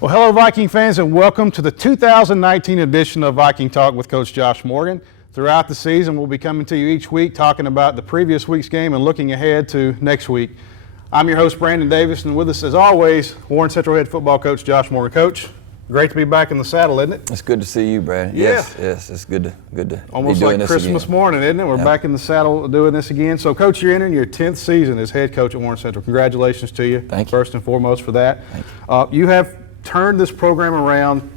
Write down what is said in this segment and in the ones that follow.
Well, hello, Viking fans, and welcome to the 2019 edition of Viking Talk with Coach Josh Morgan. Throughout the season, we'll be coming to you each week talking about the previous week's game and looking ahead to next week. I'm your host, Brandon Davis, and with us, as always, Warren Central head football coach Josh Morgan. Coach, great to be back in the saddle, isn't it? It's good to see you, Brandon. Yeah. Yes, it's good to Almost be doing like this Christmas again. morning, isn't it? We're back in the saddle doing this again. So, Coach, you're entering your 10th season as head coach at Warren Central. Congratulations to you. Thank you. First and foremost for that. Thank you. You have turned this program around,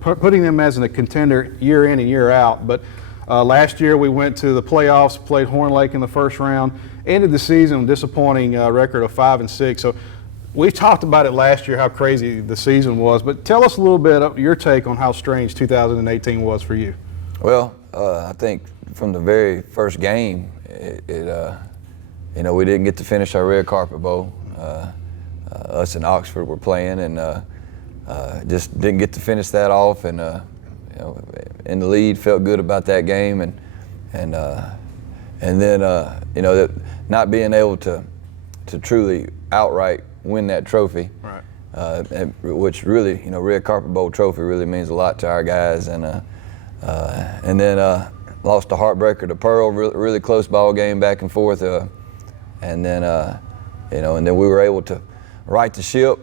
putting them as a contender year in and year out. But last year we went to the playoffs, played Horn Lake in the first round, ended the season with a disappointing record of 5-6. So we talked about it last year, how crazy the season was. But tell us a little bit of your take on how strange 2018 was for you. Well, I think from the very first game, we didn't get to finish our red carpet bowl. Us and Oxford were playing, and just didn't get to finish that off. And in the lead, felt good about that game, and then that not being able to truly outright win that trophy, Right. which really, red carpet bowl trophy really means a lot to our guys, and then lost a heartbreaker to Pearl, really close ball game back and forth, and then we were able to right the ship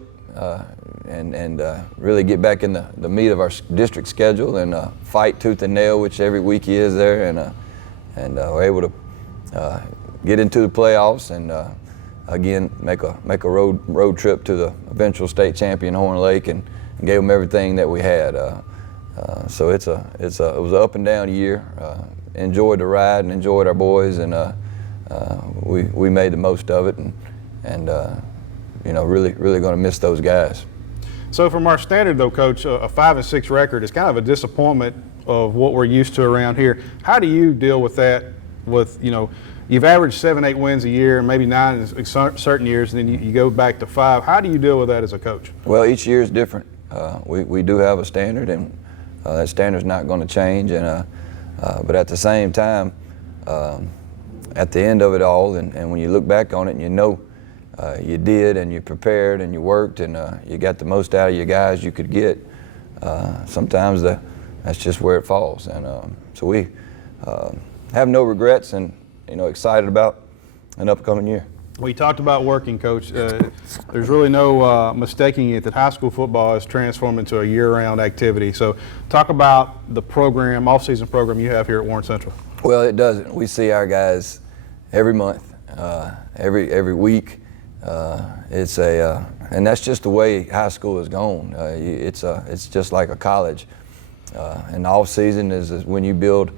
and really get back in the meat of our district schedule and fight tooth and nail, which every week he is there, and we're able to get into the playoffs and again make a road trip to the eventual state champion Horn Lake and gave them everything that we had. So it was an up and down year. Enjoyed the ride and enjoyed our boys, and we made the most of it, and really going to miss those guys. So from our standard, though, Coach, a 5-6 record is kind of a disappointment of what we're used to around here. How do you deal with that? You've averaged 7-8 wins a year, maybe 9 in certain years, and then you go back to 5. How do you deal with that as a coach? Well, each year is different. We do have a standard, and that standard's not going to change. And but at the same time, at the end of it all, and when you look back on it, and you did, and you prepared, and you worked, and you got the most out of your guys you could get. Sometimes that's just where it falls, and so we have no regrets, and excited about an upcoming year. We talked about working, Coach. There's really no mistaking it that high school football has transformed into a year-round activity. So talk about the program, off-season program you have here at Warren Central. Well, it doesn't. We see our guys every month, every week. And that's just the way high school has gone. It's just like a college. And the off season is when you build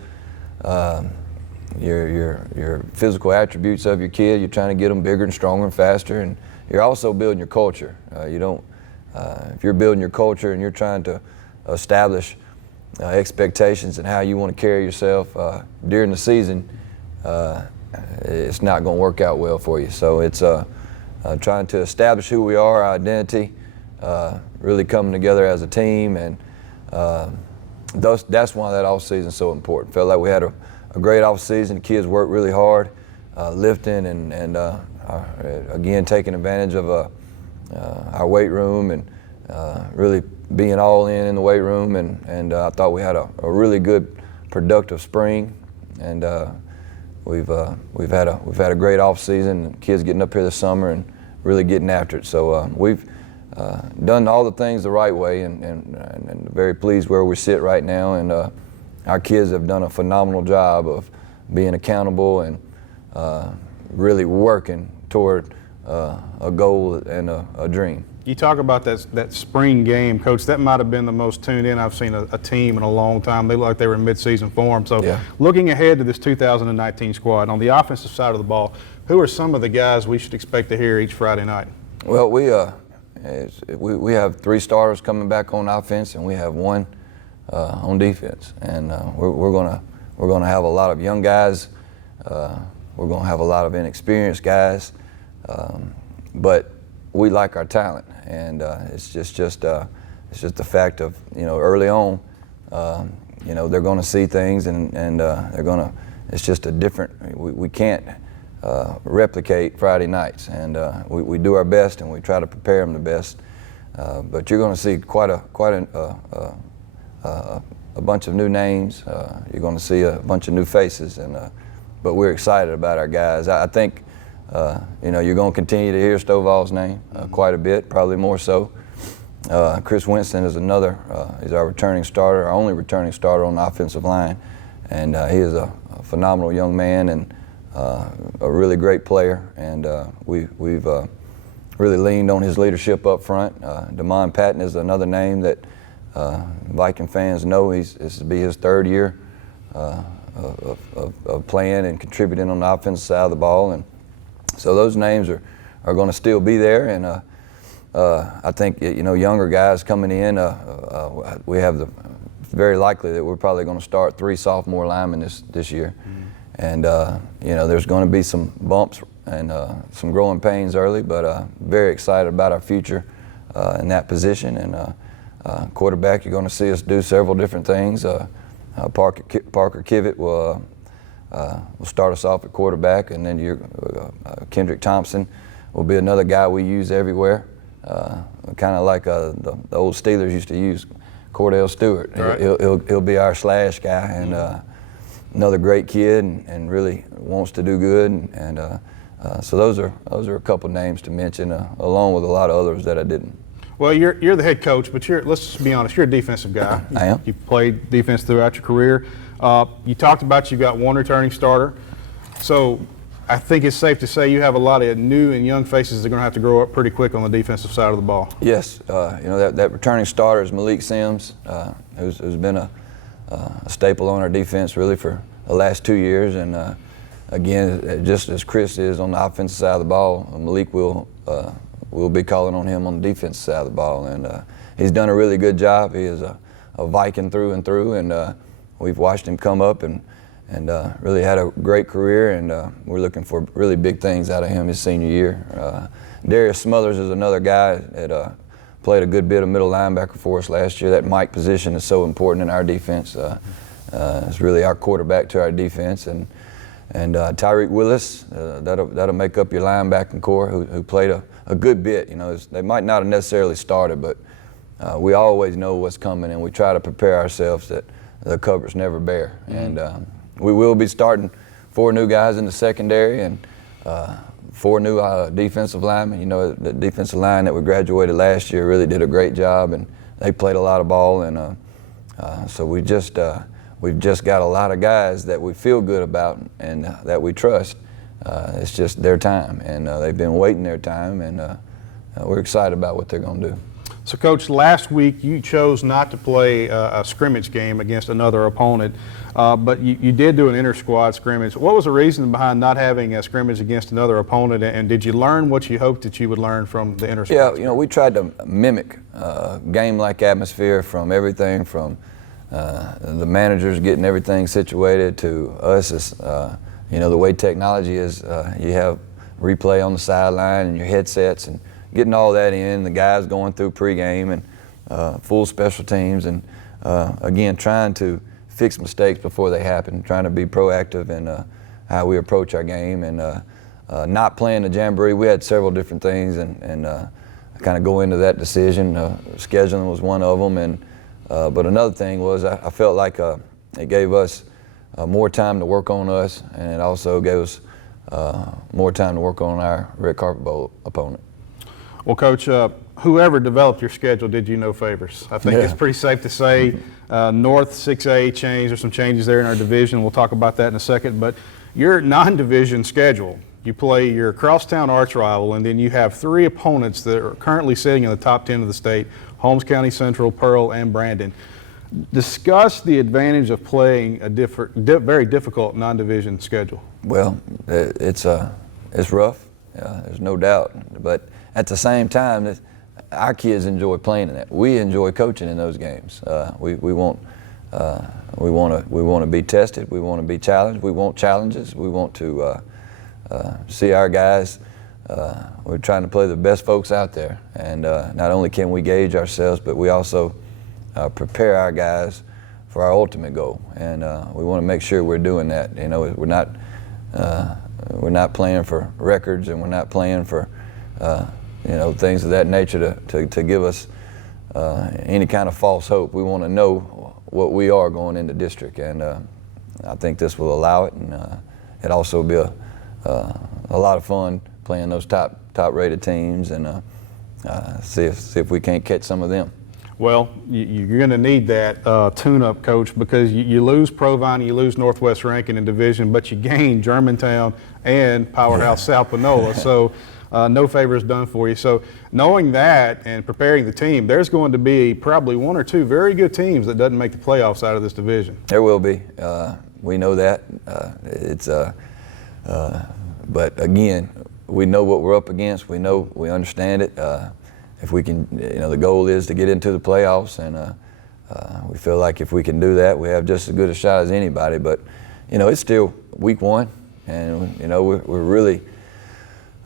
your physical attributes of your kid. You're trying to get them bigger and stronger and faster, and you're also building your culture. If you're building your culture and you're trying to establish expectations and how you want to carry yourself during the season, it's not going to work out well for you. So it's trying to establish who we are, our identity, really coming together as a team, and that's why that off season is so important. Felt like we had a great off season. The kids worked really hard, lifting and again taking advantage of our weight room and really being all in the weight room. And I thought we had a really good, productive spring, and we've had a great off season. Kids getting up here this summer and really getting after it. So we've done all the things the right way, and very pleased where we sit right now. And our kids have done a phenomenal job of being accountable and really working toward a goal and a dream. You talk about that spring game, Coach. That might have been the most tuned in I've seen a team in a long time. They look like they were in mid-season form. So yeah. Looking ahead to this 2019 squad, on the offensive side of the ball, who are some of the guys we should expect to hear each Friday night? Well, we have 3 starters coming back on offense, and we have 1 on defense. And we're gonna have a lot of young guys. We're gonna have a lot of inexperienced guys, but we like our talent, and it's just the fact of early on, they're going to see things, and they're going to. It's just a different. We can't replicate Friday nights, and we do our best, and we try to prepare them the best But you're going to see quite a bunch of new names. You're going to see a bunch of new faces, but we're excited about our guys. I think you're going to continue to hear Stovall's name quite a bit, probably more so. Chris Winston is another. He's our returning starter, our only returning starter on the offensive line, and he is a phenomenal young man and a really great player. And we've really leaned on his leadership up front. Damon Patton is another name that Viking fans know. This will be his third year of playing and contributing on the offensive side of the ball, and so those names are going to still be there. And I think younger guys coming in. We have very likely that we're probably going to start 3 sophomore linemen this year, and there's going to be some bumps and some growing pains early, but very excited about our future in that position. And quarterback, you're going to see us do several different things. Parker Kivett will start us off at quarterback, and then Kendrick Thompson will be another guy we use everywhere, kind of like the old Steelers used to use Cordell Stewart. Right. He'll be our slash guy, and another great kid, and really wants to do good. And so those are a couple names to mention, along with a lot of others that I didn't. Well, you're the head coach, but let's just be honest, you're a defensive guy. I am. You've played defense throughout your career. You talked about you've got one returning starter. So I think it's safe to say you have a lot of new and young faces that are going to have to grow up pretty quick on the defensive side of the ball. Yes. That returning starter is Malik Sims, who's been a staple on our defense really for the last 2 years. And again, just as Chris is on the offensive side of the ball, Malik we'll be calling on him on the defensive side of the ball, and he's done a really good job. He is a Viking through and through, and we've watched him come up and really had a great career, and we're looking for really big things out of him his senior year. Darius Smothers is another guy that played a good bit of middle linebacker for us last year. That Mike position is so important in our defense. It's really our quarterback to our defense, and Tyreek Willis, that'll make up your linebacking core, who played a good bit. They might not have necessarily started, but we always know what's coming, and we try to prepare ourselves that the cupboard's never bare. And we will be starting 4 new guys in the secondary and 4 new defensive linemen. The defensive line that we graduated last year really did a great job, and they played a lot of ball. And so we've just got a lot of guys that we feel good about and that we trust. It's just their time, and they've been waiting their time, and we're excited about what they're going to do. So, Coach, last week you chose not to play a scrimmage game against another opponent, but you did do an inter-squad scrimmage. What was the reason behind not having a scrimmage against another opponent, and did you learn what you hoped that you would learn from the inter-squad? Yeah, we tried to mimic game-like atmosphere from everything from the managers getting everything situated to us as the way technology is. You have replay on the sideline and your headsets and getting all that in, the guys going through pregame and full special teams, and again, trying to fix mistakes before they happen, trying to be proactive in how we approach our game, and not playing the jamboree. We had several different things, and kind of go into that decision. Scheduling was one of them, but another thing was I felt like it gave us more time to work on us, and it also gave us more time to work on our red carpet bowl opponent. Well, Coach, whoever developed your schedule did you no favors. I think it's pretty safe to say North 6A changed. There's some changes there in our division. We'll talk about that in a second. But your non-division schedule, you play your crosstown arch rival, and then you have 3 opponents that are currently sitting in the top 10 of the state: Holmes County Central, Pearl, and Brandon. Discuss the advantage of playing a very difficult non-division schedule. Well, it's rough. There's no doubt. But at the same time, our kids enjoy playing in that. We enjoy coaching in those games. We want to be tested. We want to be challenged. We want challenges. We want to see our guys. We're trying to play the best folks out there, and not only can we gauge ourselves, but we also prepare our guys for our ultimate goal. And we want to make sure we're doing that. We're not playing for records, and we're not playing for things of that nature to give us any kind of false hope. We want to know what we are going into district, and I think this will allow it, and it also be a lot of fun playing those top rated teams, and see if we can't catch some of them. Well, you're going to need that tune-up, Coach, because you lose Provine, you lose Northwest Rankin in division, but you gain Germantown and Powerhouse South Panola. So no favors done for you. So knowing that and preparing the team, there's going to be probably one or two very good teams that doesn't make the playoffs out of this division. There will be. We know that. But again, we know what we're up against. We understand it. If we can, the goal is to get into the playoffs, and we feel like if we can do that, we have just as good a shot as anybody. But, it's still week one, and, we're really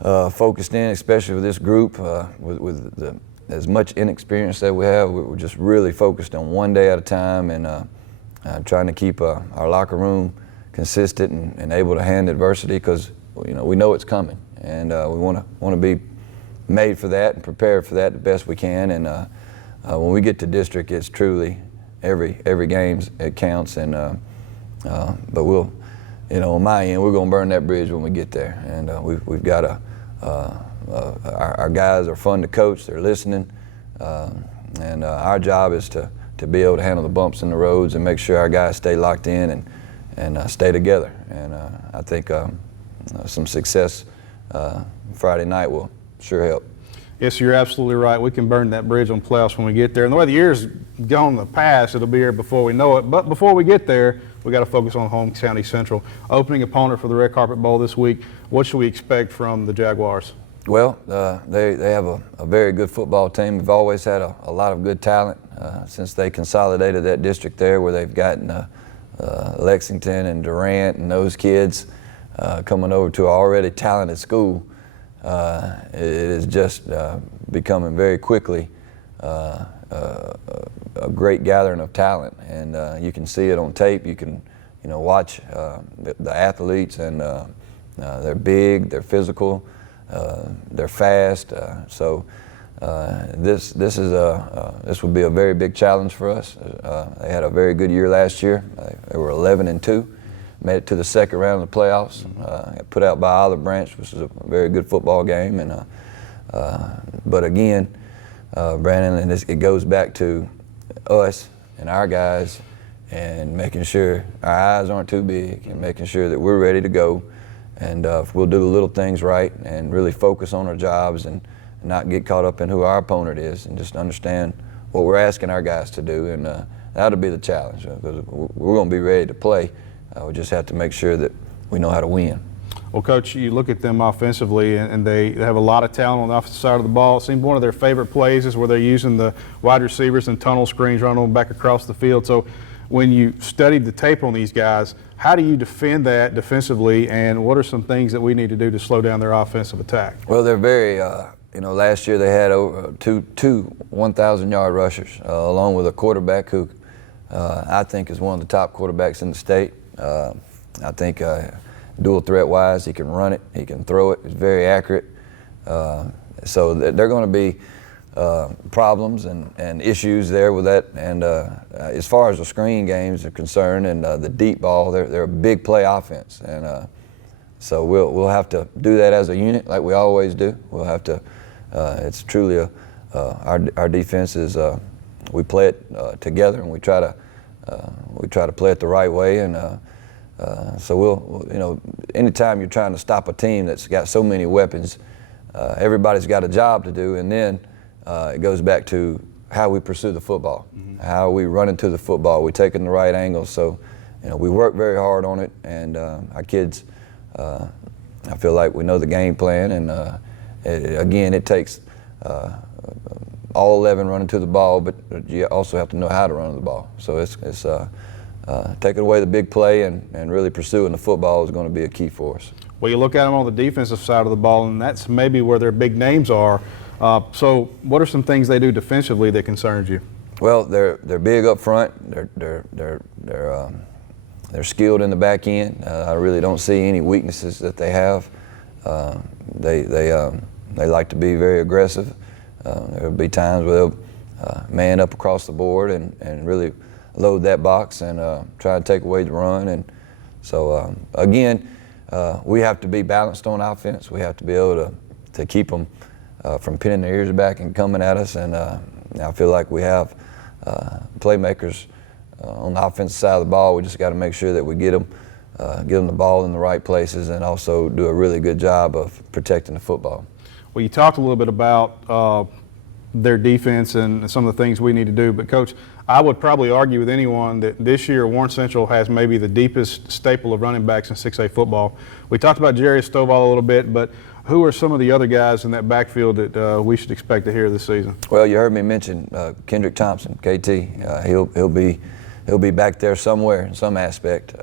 focused in, especially with this group, with as much inexperience that we have. We're just really focused on one day at a time, and trying to keep our locker room consistent and able to handle adversity, because, we know it's coming, and we want to be made for that and prepared for that the best we can. And when we get to district, it's truly every game it counts. And but we'll, on my end, we're gonna burn that bridge when we get there. And we've got our guys are fun to coach. They're listening, and our job is to be able to handle the bumps in the roads and make sure our guys stay locked in and stay together. And I think some success Friday night will sure help. Yes, you're absolutely right. We can burn that bridge on playoffs when we get there. And the way the year's gone in the past, it'll be here before we know it. But before we get there, we got to focus on Holmes County Central. Opening opponent for the Red Carpet Bowl this week. What should we expect from the Jaguars? Well, they have a very good football team. We've always had a lot of good talent since they consolidated that district there, where they've gotten Lexington and Durant and those kids coming over to an already talented school. It is just becoming very quickly a great gathering of talent, and you can see it on tape. You can, watch the athletes, and they're big, they're physical, they're fast. So this will be a very big challenge for us. They had a very good year last year. They were 11-2. Made it to the second round of the playoffs. Got put out by Olive Branch, which is a very good football game. And but again, Brandon, and it goes back to us and our guys, and making sure our eyes aren't too big, and making sure that we're ready to go. And we'll do the little things right, and really focus on our jobs, and not get caught up in who our opponent is, and just understand what we're asking our guys to do. And that'll be the challenge, because we're going to be ready to play. We just have to make sure that we know how to win. Well, Coach, you look at them offensively, and they have a lot of talent on the offensive side of the ball. It seems one of their favorite plays is where they're using the wide receivers and tunnel screens, running them back across the field. So when you studied the tape on these guys, how do you defend that defensively, and what are some things that we need to do to slow down their offensive attack? Well, they're very, last year they had over two 1,000-yard rushers, along with a quarterback who I think is one of the top quarterbacks in the state. I think dual threat wise, he can run it, he can throw it, he's very accurate. So they're going to be problems and issues there with that. And as far as the screen games are concerned, and the deep ball, they're a big play offense. And so we'll have to do that as a unit, like we always do. We'll have to. It's truly our defense is we play it together, and we try to play it the right way. And so we'll, anytime you're trying to stop a team that's got so many weapons, everybody's got a job to do, and then it goes back to how we pursue the football, how we run into the football, we take it in the right angle. So, we work very hard on it, and our kids, I feel like we know the game plan, and again, it takes all 11 running to the ball, but you also have to know how to run the ball. So it's taking away the big play and really pursuing the football is going to be a key for us. Well, you look at them on the defensive side of the ball, and that's maybe where their big names are. So what are some things they do defensively that concerns you? Well, they're big up front. They're skilled in the back end. I really don't see any weaknesses that they have. They like to be very aggressive. There'll be times where they'll man up across the board and really load that box and try to take away the run. And so again, we have to be balanced on offense. We have to be able to keep them from pinning their ears back and coming at us. And I feel like we have playmakers on the offensive side of the ball. We just got to make sure that we get them the ball in the right places and also do a really good job of protecting the football. Well, you talked a little bit about their defense and some of the things we need to do, but Coach, I would probably argue with anyone that this year Warren Central has maybe the deepest staple of running backs in 6A football. We talked about Jerry Stovall a little bit, but who are some of the other guys in that backfield that we should expect to hear this season? Well, you heard me mention Kendrick Thompson, KT. He'll be back there somewhere in some aspect.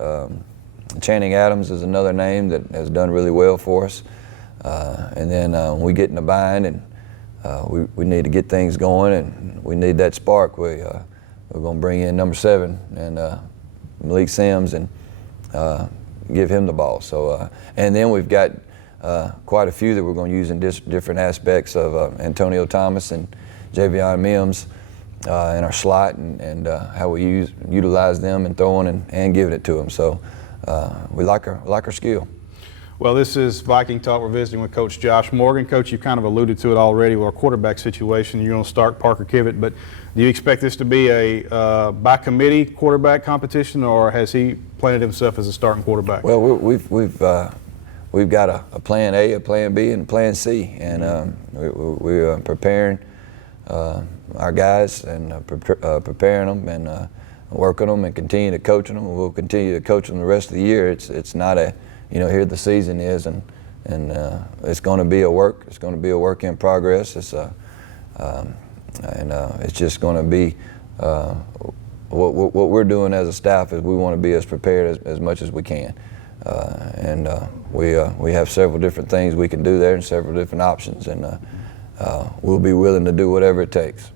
Channing Adams is another name that has done really well for us. And then when we get in a bind and we need to get things going and we need that spark, we're going to bring in number 7 and Malik Sims and give him the ball. So and then we've got quite a few that we're going to use in different aspects of Antonio Thomas and Javion Mims in our slot and how we utilize them and throwing and giving it to them. So we like our skill. Well, this is Viking Talk. We're visiting with Coach Josh Morgan. Coach, you kind of alluded to it already with our quarterback situation. You're going to start Parker Kivett, but do you expect this to be a by committee quarterback competition, or has he planted himself as a starting quarterback? Well, we've got a plan A, a plan B, and a plan C, and we're preparing our guys and preparing them and working them and continue to coaching them. We'll continue to coach them the rest of the year. It's not a here the season is, and it's going to be a work. It's going to be a work in progress. It's it's just going to be what we're doing as a staff is we want to be as prepared as much as we can, and we have several different things we can do there and several different options, and we'll be willing to do whatever it takes.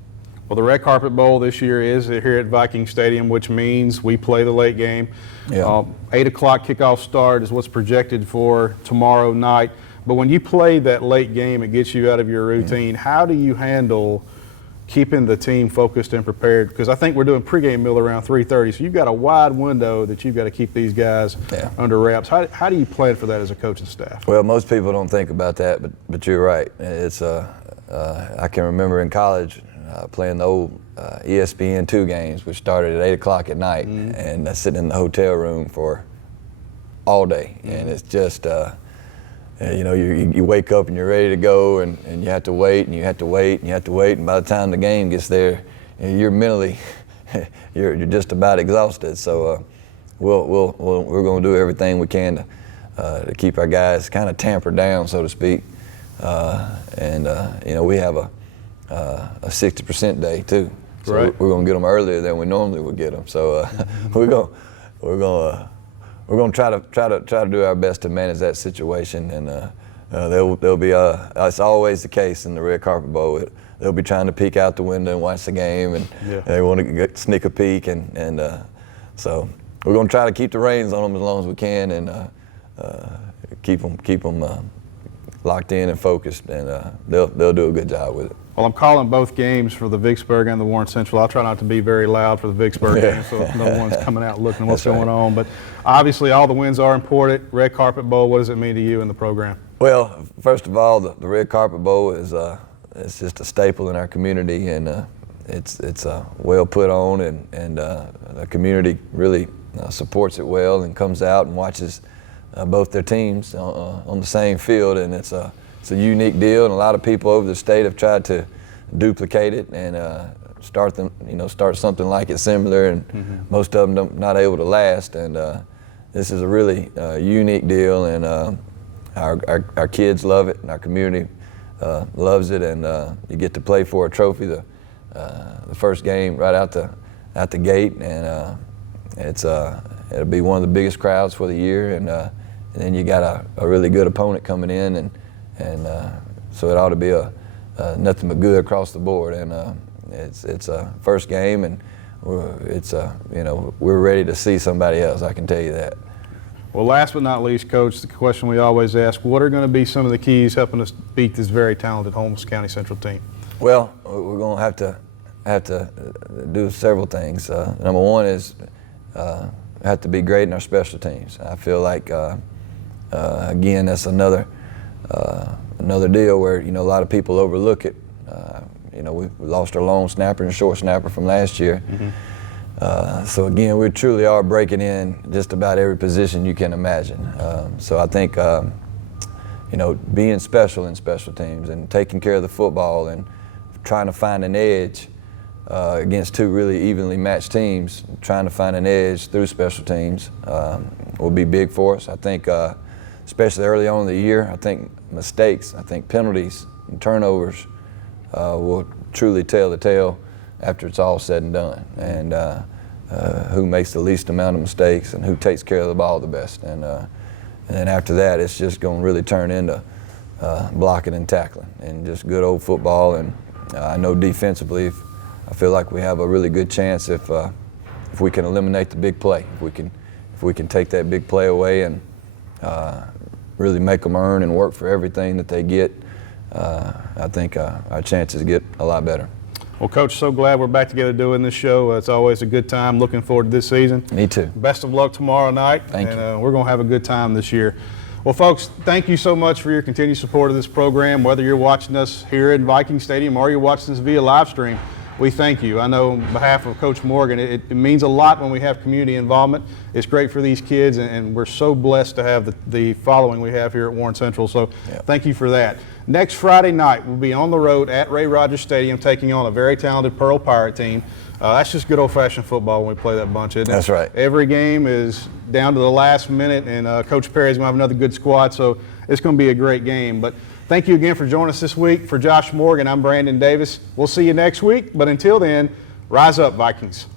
Well, the Red Carpet Bowl this year is here at Viking Stadium, which means we play the late game. Yeah. 8 o'clock kickoff start is what's projected for tomorrow night. But when you play that late game, it gets you out of your routine. How do you handle keeping the team focused and prepared? Because I think we're doing pregame meal around 3:30, so you've got a wide window that you've got to keep these guys under wraps. How do you plan for that as a coaching staff? Well, most people don't think about that, but you're right. It's I can remember in college playing the old ESPN2 games, which started at 8 o'clock at night, and sitting in the hotel room for all day. And it's just, you wake up and you're ready to go, and you have to wait, and you have to wait, and you have to wait, and by the time the game gets there, you're mentally, you're just about exhausted. So we're going to do everything we can to keep our guys kind of tampered down, so to speak. We have a 60% day too, so right. We're gonna get them earlier than we normally would get them. So we're gonna try to do our best to manage that situation, and there'll be it's always the case in the Red Carpet Bowl. They'll be trying to peek out the window and watch the game, and they want to sneak a peek, and so we're gonna try to keep the reins on them as long as we can, and keep them locked in and focused, and they'll do a good job with it. Well, I'm calling both games for the Vicksburg and the Warren Central. I'll try not to be very loud for the Vicksburg game, so no one's coming out looking at what's going on. But obviously, all the wins are important. Red Carpet Bowl, what does it mean to you in the program? Well, first of all, the Red Carpet Bowl is it's just a staple in our community, and it's well put on, and the community really supports it well and comes out and watches both their teams on the same field, and it's a unique deal, and a lot of people over the state have tried to duplicate it and start something like it similar, and most of them not able to last. And this is a really unique deal, and our kids love it, and our community loves it, and you get to play for a trophy the first game right out the gate, and it'll be one of the biggest crowds for the year, and then you got a really good opponent coming in, and so it ought to be nothing but good across the board. And it's a first game, and we're ready to see somebody else. I can tell you that. Well, last but not least, Coach, the question we always ask, what are going to be some of the keys helping us beat this very talented Holmes County Central team? Well, we're going to have to do several things. Number one is have to be great in our special teams. I feel like, again, that's another deal where, a lot of people overlook it. We lost our long snapper and short snapper from last year. So again, we truly are breaking in just about every position you can imagine. So I think, being special in special teams and taking care of the football and trying to find an edge against two really evenly matched teams, trying to find an edge through special teams will be big for us. I think, especially early on in the year, I think mistakes, penalties and turnovers will truly tell the tale after it's all said and done, and who makes the least amount of mistakes and who takes care of the ball the best. And then after that, it's just going to really turn into blocking and tackling and just good old football. And I know defensively, I feel like we have a really good chance if we can eliminate the big play, if we can take that big play away and really make them earn and work for everything that they get. I think our chances get a lot better. Well, Coach, so glad we're back together doing this show. It's always a good time. Looking forward to this season. Me too. Best of luck tomorrow night. Thank you. We're going to have a good time this year. Well, folks, thank you so much for your continued support of this program. Whether you're watching us here in Viking Stadium or you're watching us via live stream, we thank you. I know on behalf of Coach Morgan, it means a lot when we have community involvement. It's great for these kids, and we're so blessed to have the following we have here at Warren Central. So Thank you for that. Next Friday night, we'll be on the road at Ray Rogers Stadium taking on a very talented Pearl Pirate team. That's just good old-fashioned football when we play that bunch, isn't it? That's right. Every game is down to the last minute, and Coach Perry's going to have another good squad, so it's going to be a great game. But thank you again for joining us this week. For Josh Morgan, I'm Brandon Davis. We'll see you next week, but until then, rise up, Vikings.